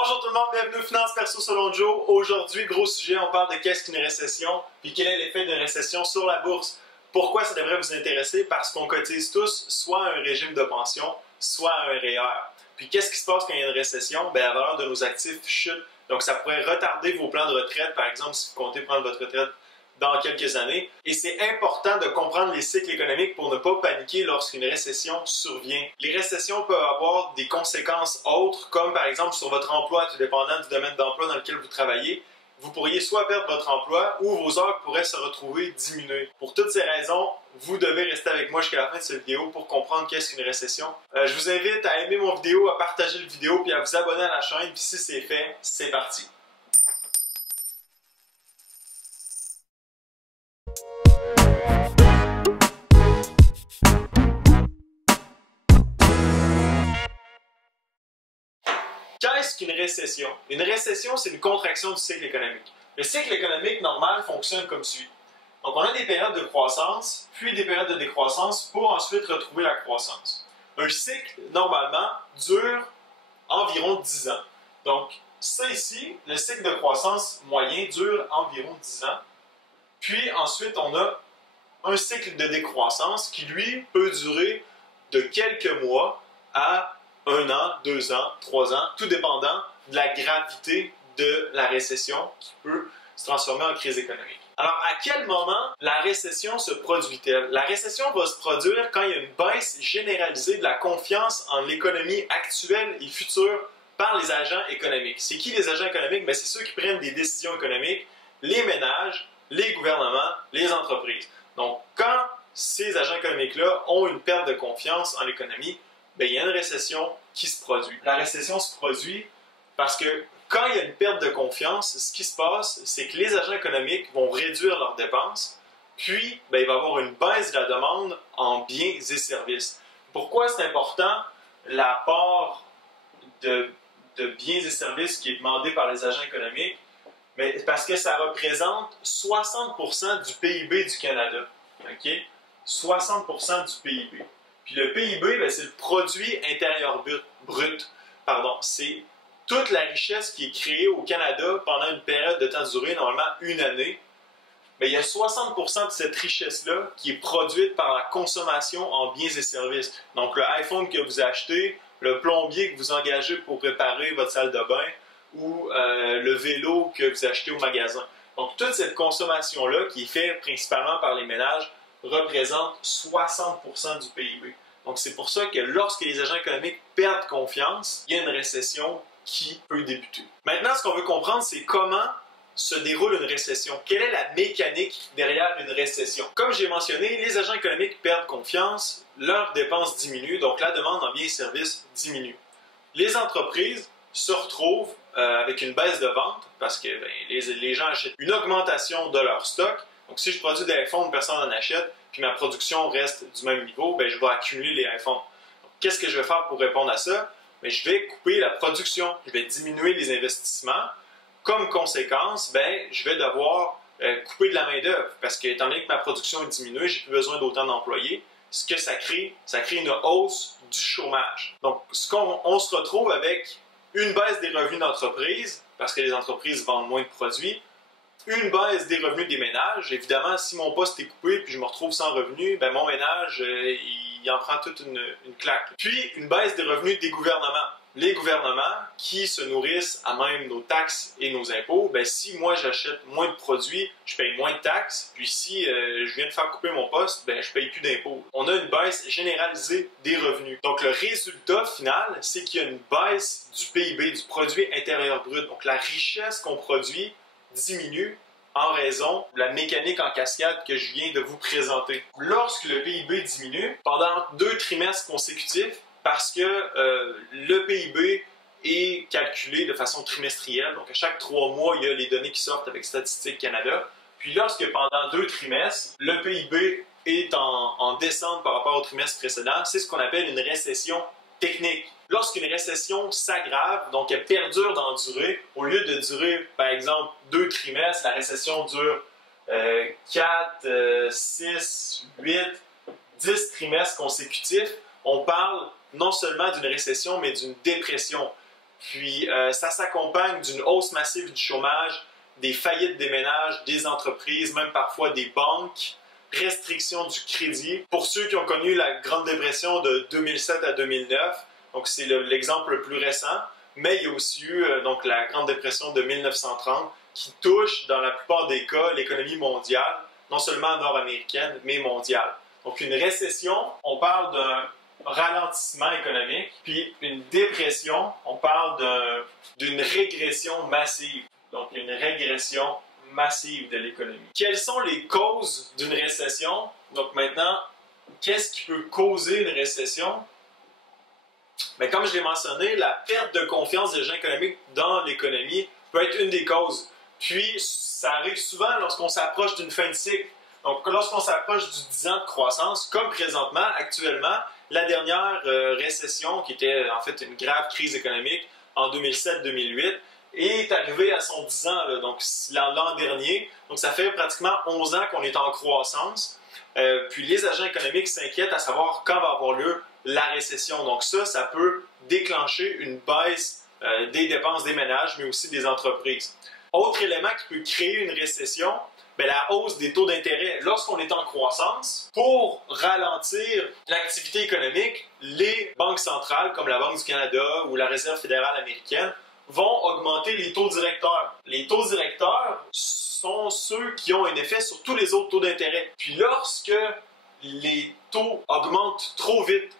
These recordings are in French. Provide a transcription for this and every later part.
Bonjour tout le monde, bienvenue au Finances Perso selon Joe. Aujourd'hui, gros sujet, on parle de qu'est-ce qu'une récession, puis quel est l'effet d'une récession sur la bourse. Pourquoi ça devrait vous intéresser? Parce qu'on cotise tous soit à un régime de pension, soit à un REER. Puis qu'est-ce qui se passe quand il y a une récession? La valeur de nos actifs chute. Donc ça pourrait retarder vos plans de retraite, par exemple, si vous comptez prendre votre retraite dans quelques années. Et c'est important de comprendre les cycles économiques pour ne pas paniquer lorsqu'une récession survient. Les récessions peuvent avoir des conséquences autres, comme par exemple sur votre emploi, tout dépendant du domaine d'emploi dans lequel vous travaillez. Vous pourriez soit perdre votre emploi ou vos heures pourraient se retrouver diminuées. Pour toutes ces raisons, vous devez rester avec moi jusqu'à la fin de cette vidéo pour comprendre qu'est-ce qu'une récession. Je vous invite à aimer mon vidéo, à partager la vidéo, puis à vous abonner à la chaîne. Puis si c'est fait, c'est parti. Qu'est-ce qu'une récession? Une récession, c'est une contraction du cycle économique. Le cycle économique normal fonctionne comme suit. Donc, on a des périodes de croissance, puis des périodes de décroissance pour ensuite retrouver la croissance. Un cycle, normalement, dure environ 10 ans. Donc, ça ici, le cycle de croissance moyen dure environ 10 ans. Puis ensuite, on a un cycle de décroissance qui, lui, peut durer de quelques mois à 1 an, 2 ans, 3 ans, tout dépendant de la gravité de la récession qui peut se transformer en crise économique. Alors, à quel moment la récession se produit-elle? La récession va se produire quand il y a une baisse généralisée de la confiance en l'économie actuelle et future par les agents économiques. C'est qui les agents économiques? C'est ceux qui prennent des décisions économiques, les ménages, les gouvernements, les entreprises. Donc, quand ces agents économiques-là ont une perte de confiance en l'économie, il y a une récession qui se produit. La récession se produit parce que quand il y a une perte de confiance, ce qui se passe, c'est que les agents économiques vont réduire leurs dépenses, puis il va y avoir une baisse de la demande en biens et services. Pourquoi c'est important la part de biens et services qui est demandée par les agents économiques? Parce que ça représente 60% du PIB du Canada. Okay? 60% du PIB. Puis le PIB, c'est le produit intérieur brut. C'est toute la richesse qui est créée au Canada pendant une période de temps durée, normalement une année. Il y a 60% de cette richesse-là qui est produite par la consommation en biens et services. Donc le iPhone que vous achetez, le plombier que vous engagez pour réparer votre salle de bain ou le vélo que vous achetez au magasin. Donc toute cette consommation-là, qui est faite principalement par les ménages, représente 60% du PIB. Donc c'est pour ça que lorsque les agents économiques perdent confiance, il y a une récession qui peut débuter. Maintenant, ce qu'on veut comprendre, c'est comment se déroule une récession. Quelle est la mécanique derrière une récession? Comme j'ai mentionné, les agents économiques perdent confiance, leurs dépenses diminuent, donc la demande en biens et services diminue. Les entreprises se retrouvent avec une baisse de vente parce que les gens achètent une augmentation de leur stock. Donc si je produis des iPhones, personne n'en achète, puis ma production reste du même niveau, je vais accumuler les iPhones. Qu'est-ce que je vais faire pour répondre à ça? Je vais couper la production, je vais diminuer les investissements. Comme conséquence, je vais devoir couper de la main-d'œuvre parce que, étant donné que ma production est diminuée, j'ai plus besoin d'autant d'employés. Ce que ça crée une hausse du chômage. Donc, on se retrouve avec une baisse des revenus d'entreprise parce que les entreprises vendent moins de produits, une baisse des revenus des ménages. Évidemment, si mon poste est coupé puis je me retrouve sans revenus, mon ménage, il en prend toute une claque. Puis, une baisse des revenus des gouvernements. Les gouvernements qui se nourrissent à même nos taxes et nos impôts, si moi j'achète moins de produits, je paye moins de taxes. Puis si je viens de faire couper mon poste, je paye plus d'impôts. On a une baisse généralisée des revenus. Donc le résultat final, c'est qu'il y a une baisse du PIB, du produit intérieur brut. Donc la richesse qu'on produit diminue en raison de la mécanique en cascade que je viens de vous présenter. Lorsque le PIB diminue, pendant 2 trimestres consécutifs, parce que le PIB est calculé de façon trimestrielle, donc à chaque 3 mois, il y a les données qui sortent avec Statistique Canada. Puis lorsque pendant 2 trimestres, le PIB est en descente par rapport au trimestre précédent, c'est ce qu'on appelle une récession technique. Lorsqu'une récession s'aggrave, donc elle perdure dans la durée, au lieu de durer, par exemple, 2 trimestres, la récession dure 4, 6, 8, 10 trimestres consécutifs, on parle non seulement d'une récession, mais d'une dépression. Puis ça s'accompagne d'une hausse massive du chômage, des faillites des ménages, des entreprises, même parfois des banques, restriction du crédit. Pour ceux qui ont connu la Grande Dépression de 2007 à 2009, donc c'est l'exemple le plus récent, mais il y a aussi eu donc la Grande Dépression de 1930 qui touche dans la plupart des cas l'économie mondiale, non seulement nord-américaine, mais mondiale. Donc une récession, on parle d'un ralentissement économique, puis une dépression, on parle d'une régression massive. Donc une régression massive de l'économie. Quelles sont les causes d'une récession? Donc maintenant, qu'est-ce qui peut causer une récession? Mais comme je l'ai mentionné, la perte de confiance des agents économiques dans l'économie peut être une des causes. Puis, ça arrive souvent lorsqu'on s'approche d'une fin de cycle. Donc, lorsqu'on s'approche du 10 ans de croissance, comme présentement, actuellement, la dernière récession, qui était en fait une grave crise économique en 2007-2008, est arrivée à son 10 ans, là, donc l'an dernier. Donc, ça fait pratiquement 11 ans qu'on est en croissance. Puis, les agents économiques s'inquiètent à savoir quand va avoir lieu la récession. Donc ça peut déclencher une baisse des dépenses des ménages, mais aussi des entreprises. Autre élément qui peut créer une récession, bien, la hausse des taux d'intérêt. Lorsqu'on est en croissance, pour ralentir l'activité économique, les banques centrales, comme la Banque du Canada ou la Réserve fédérale américaine, vont augmenter les taux directeurs. Les taux directeurs sont ceux qui ont un effet sur tous les autres taux d'intérêt. Puis lorsque les taux augmentent trop vite,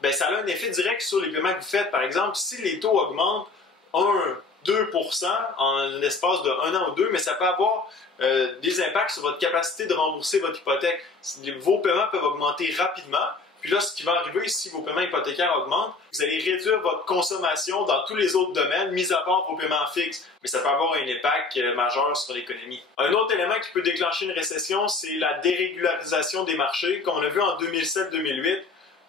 bien, ça a un effet direct sur les paiements que vous faites. Par exemple, si les taux augmentent 1-2% en l'espace de 1 an ou 2, mais ça peut avoir des impacts sur votre capacité de rembourser votre hypothèque. Vos paiements peuvent augmenter rapidement. Puis là, ce qui va arriver, si vos paiements hypothécaires augmentent, vous allez réduire votre consommation dans tous les autres domaines, mis à part vos paiements fixes. Mais ça peut avoir un impact majeur sur l'économie. Un autre élément qui peut déclencher une récession, c'est la dérégularisation des marchés. Comme on a vu en 2007-2008,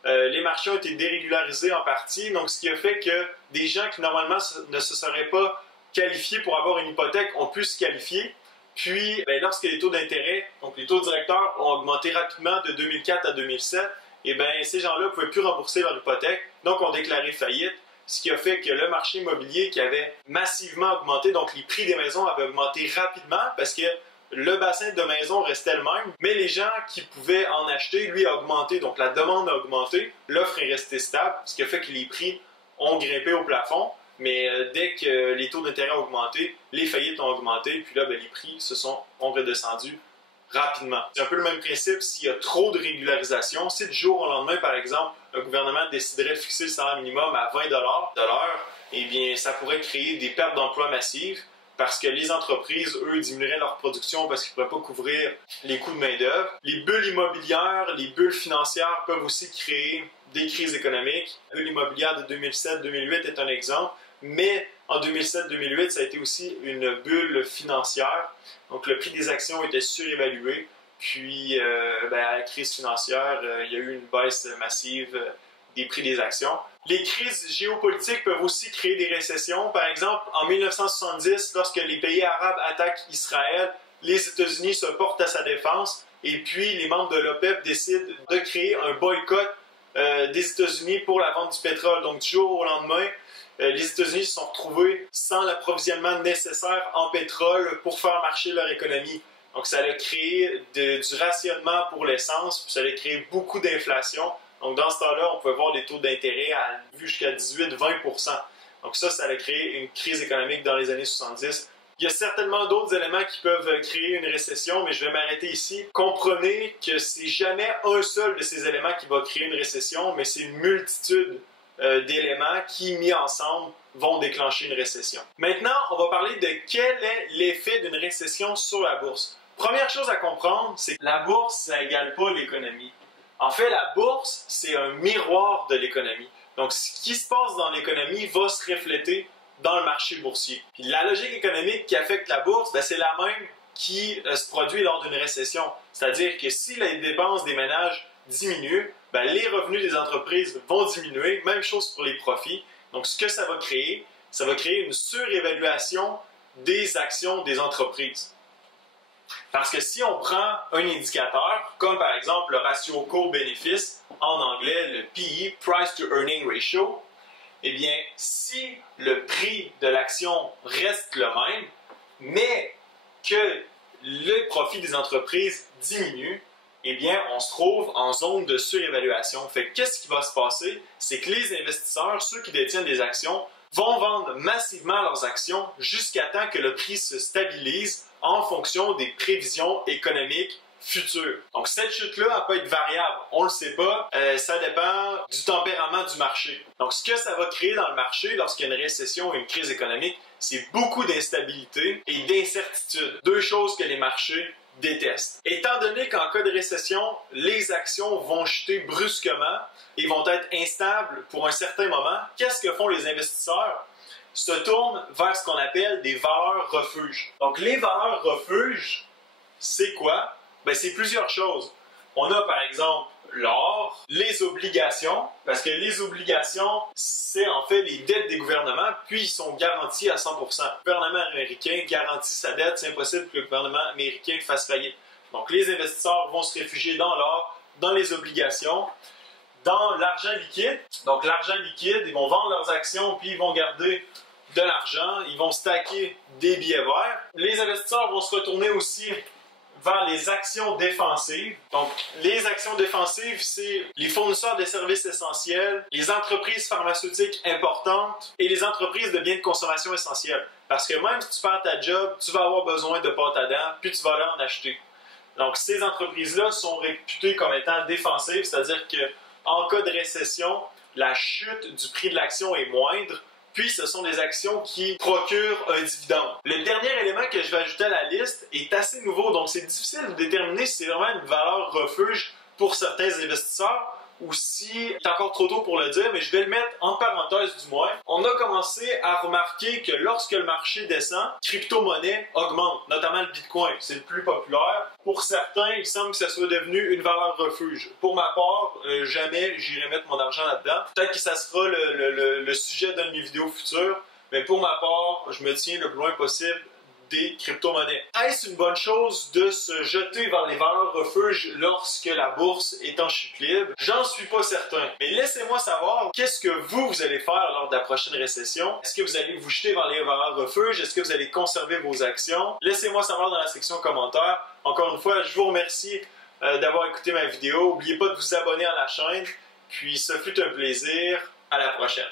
les marchés ont été dérégularisés en partie, donc ce qui a fait que des gens qui normalement ne se seraient pas qualifiés pour avoir une hypothèque ont pu se qualifier. Puis, bien, lorsque les taux d'intérêt, donc les taux directeurs ont augmenté rapidement de 2004 à 2007, et bien, ces gens-là ne pouvaient plus rembourser leur hypothèque, donc ont déclaré faillite, ce qui a fait que le marché immobilier qui avait massivement augmenté, donc les prix des maisons avaient augmenté rapidement parce que le bassin de maisons restait le même, mais les gens qui pouvaient en acheter, lui, a augmenté. Donc la demande a augmenté, l'offre est restée stable, ce qui a fait que les prix ont grimpé au plafond. Mais dès que les taux d'intérêt ont augmenté, les faillites ont augmenté, puis là, bien, les prix ont redescendu rapidement. C'est un peu le même principe s'il y a trop de régularisation. Si du jour au lendemain, par exemple, un gouvernement déciderait de fixer le salaire minimum à 20$ de l'heure, eh bien, ça pourrait créer des pertes d'emplois massives, parce que les entreprises, eux, diminueraient leur production parce qu'ils ne pourraient pas couvrir les coûts de main-d'œuvre. Les bulles immobilières, les bulles financières peuvent aussi créer des crises économiques. La bulle immobilière de 2007-2008 est un exemple, mais en 2007-2008, ça a été aussi une bulle financière. Donc, le prix des actions était surévalué. Puis, à la crise financière, il y a eu une baisse massive des prix des actions. Les crises géopolitiques peuvent aussi créer des récessions. Par exemple, en 1970, lorsque les pays arabes attaquent Israël, les États-Unis se portent à sa défense et puis les membres de l'OPEP décident de créer un boycott des États-Unis pour la vente du pétrole. Donc, du jour au lendemain, les États-Unis se sont retrouvés sans l'approvisionnement nécessaire en pétrole pour faire marcher leur économie. Donc, ça a créé du rationnement pour l'essence, puis ça a créé beaucoup d'inflation. Donc, dans ce temps-là, on pouvait voir des taux d'intérêt vu jusqu'à 18-20%. Donc, ça a créé une crise économique dans les années 70. Il y a certainement d'autres éléments qui peuvent créer une récession, mais je vais m'arrêter ici. Comprenez que c'est jamais un seul de ces éléments qui va créer une récession, mais c'est une multitude d'éléments qui, mis ensemble, vont déclencher une récession. Maintenant, on va parler de quel est l'effet d'une récession sur la bourse. Première chose à comprendre, c'est que la bourse, ça n'égale pas l'économie. En fait, la bourse, c'est un miroir de l'économie. Donc, ce qui se passe dans l'économie va se refléter dans le marché boursier. Puis la logique économique qui affecte la bourse, c'est la même qui se produit lors d'une récession. C'est-à-dire que si les dépenses des ménages diminuent, les revenus des entreprises vont diminuer. Même chose pour les profits. Donc, ce que ça va créer une surévaluation des actions des entreprises. Parce que si on prend un indicateur, comme par exemple le ratio cours-bénéfice, en anglais le PE, Price to Earning Ratio, Eh bien, si le prix de l'action reste le même, mais que le profit des entreprises diminue, eh bien, on se trouve en zone de surévaluation. Fait que qu'est-ce qui va se passer? C'est que les investisseurs, ceux qui détiennent des actions, vont vendre massivement leurs actions jusqu'à temps que le prix se stabilise en fonction des prévisions économiques futures. Donc, cette chute-là, elle peut être variable. On ne le sait pas. Ça dépend du tempérament du marché. Donc, ce que ça va créer dans le marché lorsqu'il y a une récession ou une crise économique, c'est beaucoup d'instabilité et d'incertitude. Deux choses que les marchés détestent. Étant donné qu'en cas de récession, les actions vont chuter brusquement et vont être instables pour un certain moment, qu'est-ce que font les investisseurs? Se tournent vers ce qu'on appelle des valeurs refuges. Donc, les valeurs refuges, c'est quoi? Ben, c'est plusieurs choses. On a par exemple l'or, les obligations, parce que les obligations, c'est en fait les dettes des gouvernements, puis ils sont garantis à 100%. Le gouvernement américain garantit sa dette, c'est impossible que le gouvernement américain fasse faillite. Donc les investisseurs vont se réfugier dans l'or, dans les obligations, dans l'argent liquide. Donc l'argent liquide, ils vont vendre leurs actions, puis ils vont garder de l'argent, ils vont stacker des billets verts. Les investisseurs vont se retourner aussi vers les actions défensives. Donc, les actions défensives, c'est les fournisseurs de services essentiels, les entreprises pharmaceutiques importantes et les entreprises de biens de consommation essentiels. Parce que même si tu perds ta job, tu vas avoir besoin de pâte à dents, puis tu vas aller en acheter. Donc, ces entreprises-là sont réputées comme étant défensives, c'est-à-dire qu'en cas de récession, la chute du prix de l'action est moindre, puis ce sont des actions qui procurent un dividende. Le dernier élément que je vais ajouter à la liste est assez nouveau, donc c'est difficile de déterminer si c'est vraiment une valeur refuge pour certains investisseurs ou si c'est encore trop tôt pour le dire, mais je vais le mettre en parenthèse du moins. On a commencé à remarquer que lorsque le marché descend, crypto-monnaie augmente, notamment le Bitcoin, c'est le plus populaire. Pour certains, il semble que ça soit devenu une valeur refuge. Pour ma part, jamais j'irai mettre mon argent là-dedans. Peut-être que ça sera le sujet d'une de mes vidéos futures, mais pour ma part, je me tiens le plus loin possible des crypto-monnaies. Est-ce une bonne chose de se jeter vers les valeurs refuges lorsque la bourse est en chute libre? J'en suis pas certain. Mais laissez-moi savoir qu'est-ce que vous allez faire lors de la prochaine récession. Est-ce que vous allez vous jeter vers les valeurs refuges? Est-ce que vous allez conserver vos actions? Laissez-moi savoir dans la section commentaires. Encore une fois, je vous remercie d'avoir écouté ma vidéo. N'oubliez pas de vous abonner à la chaîne. Puis, ce fut un plaisir. À la prochaine.